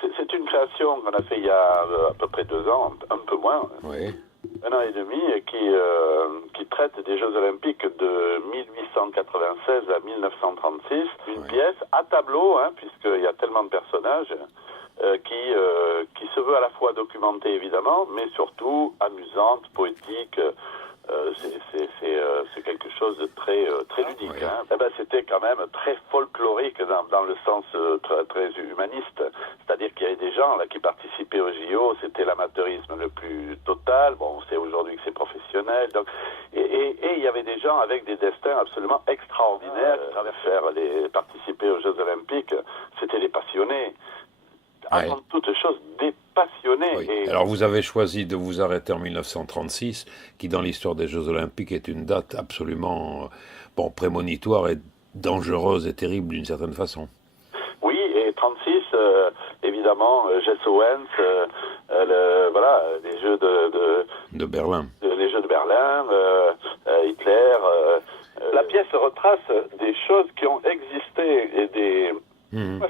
C'est une création qu'on a fait il y a à peu près 2 ans, un peu moins. Oui. 1 an et demi, qui traite des Jeux Olympiques de 1896 à 1936. Une pièce à tableau, puisqu'il y a tellement de personnages, qui se veut à la fois documentée évidemment, mais surtout amusante, poétique. C'est quelque chose de très ludique. Oui. C'était quand même très folklorique dans le sens très humaniste. C'est-à-dire qu'il y avait des gens là qui participaient aux JO, c'était l'amateurisme le plus total. Bon, on sait aujourd'hui que c'est professionnel. Donc, et il y avait des gens avec des destins absolument extraordinaires. Participer aux Jeux Olympiques, c'était des passionnés. Avant toute chose, des passionnés. Oui. Et... Alors vous avez choisi de vous arrêter en 1936, qui dans l'histoire des Jeux Olympiques est une date absolument prémonitoire et dangereuse et terrible d'une certaine façon. Oui, et 36, évidemment, Jesse Owens, les Jeux de Berlin. Les Jeux de Berlin, Hitler. La pièce retrace des choses qui ont existé et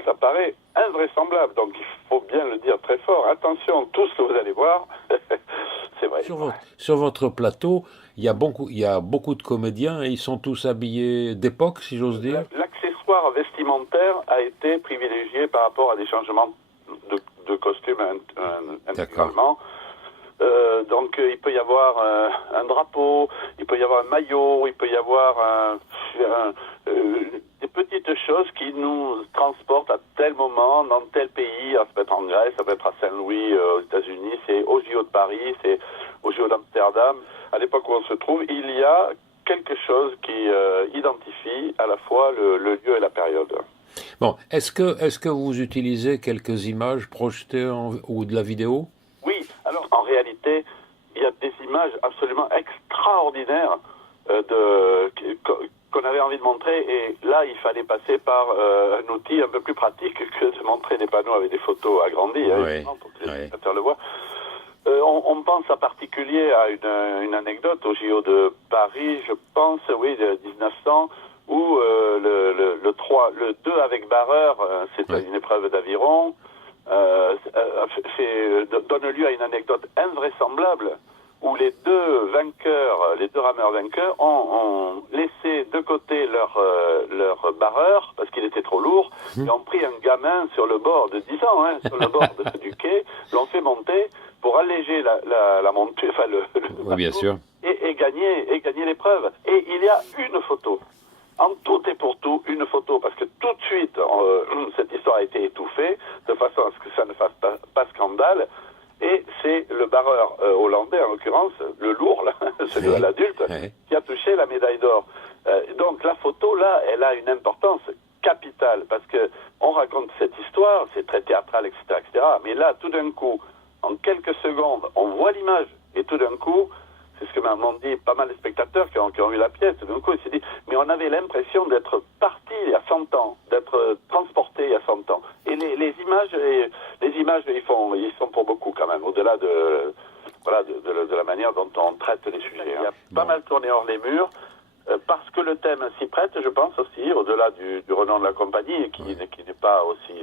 ça paraît invraisemblable, donc il faut bien le dire très fort. Attention, tout ce que vous allez voir, c'est vrai. Sur votre plateau, il y a beaucoup de comédiens et ils sont tous habillés d'époque, si j'ose dire. L'accessoire vestimentaire a été privilégié par rapport à des changements de costumes intégralement. Donc il peut y avoir un drapeau, il peut y avoir un maillot, il peut y avoir des petites choses qui nous transportent à tel moment, dans tel pays. Ça peut être en Grèce, ça peut être à Saint-Louis aux États-Unis, c'est au JO de Paris, c'est au JO d'Amsterdam. À l'époque où on se trouve, il y a quelque chose qui identifie à la fois le lieu et la période. Bon, est-ce que vous utilisez quelques images projetées ou de la vidéo? Oui, alors en réalité, il y a des images absolument extraordinaires qu'on avait envie de montrer, et là il fallait passer par un outil un peu plus pratique que de montrer des panneaux avec des photos agrandies, évidemment, pour que les spectateurs le voient. On pense en particulier à une anecdote au JO de Paris, je pense, oui, de 1900, où le 2 avec barreur, c'est une épreuve d'aviron, donne lieu à une anecdote invraisemblable où les deux rameurs vainqueurs ont laissé de côté leur barreur parce qu'il était trop lourd et ont pris un gamin sur le bord de 10 ans, sur le bord du quai, l'ont fait monter pour alléger la montée, oui, bien sûr, et gagner l'épreuve. Et il y a une photo. En tout et pour tout, une photo, parce que tout de suite, cette histoire a été étouffée, de façon à ce que ça ne fasse pas scandale, et c'est le barreur hollandais, en l'occurrence, le lourd, là, celui à l'adulte, qui a touché la médaille d'or. Donc la photo, là, elle a une importance capitale, parce que on raconte cette histoire, c'est très théâtral, etc., etc., mais là, tout d'un coup, en quelques secondes, on voit l'image, et tout d'un coup, c'est ce que m'ont dit pas mal de spectateurs qui ont vu la pièce. D'un coup, ils se disent, mais on avait l'impression d'être parti il y a 100 ans, d'être transporté il y a 100 ans. Et les images, ils sont pour beaucoup quand même, au-delà de la manière dont on traite les sujets. Il y a pas mal tourné hors les murs, parce que le thème s'y prête, je pense aussi, au-delà du renom de la compagnie, qui n'est pas aussi...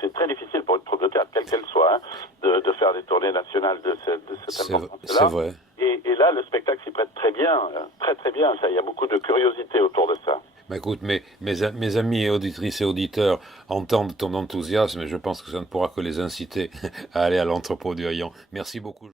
c'est très difficile pour une troupe de théâtre, quelle qu'elle soit, de faire des tournées nationales de cette importance-là. C'est vrai. Et là, le spectacle s'y prête très bien, très bien. Il y a beaucoup de curiosité autour de ça. Écoute, mes amis et auditrices et auditeurs entendent ton enthousiasme et je pense que ça ne pourra que les inciter à aller à l'entrepôt du Haillon. Merci beaucoup.